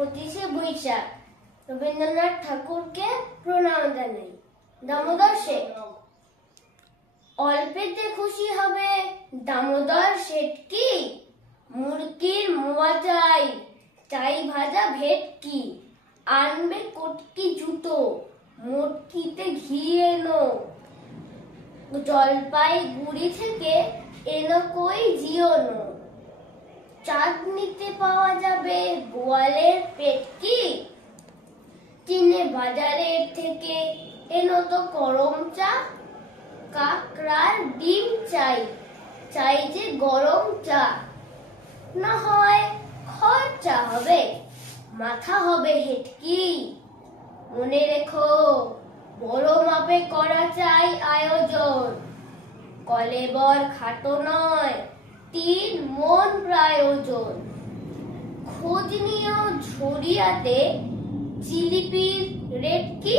25শে বৈশাখ রবীন্দ্রনাথ ঠাকুরকে প্রণাম জানাই। দামোদর শেঠ। অল্পেতে খুশি হবে দামোদর শেঠ কি? মুরগির মোয়া চাই, চাই ভাজা ভেটকি, আনবে কটকি জুতো, মটকিতে ঘি এনো, জলপাইগুড়ি থেকে এনো কই জিওনো, চাঁদনিতে পাওয়া যাবে বোয়ালের পেটকি, চিনে বাজারের থেকে এনো তো গরম চা, কাকড়ার ডিম চাই, চাই যে গরম চা, না হয় খরচা হবে, মাথা হবে হেটকি। মনে রেখো বড় মাপে করা চাই আয়োজন, কলেবর খাটো নয় 3 মণ প্রয়োজন। খোঁজ নিও ঝরিয়াতে জিলিপির রেট কি?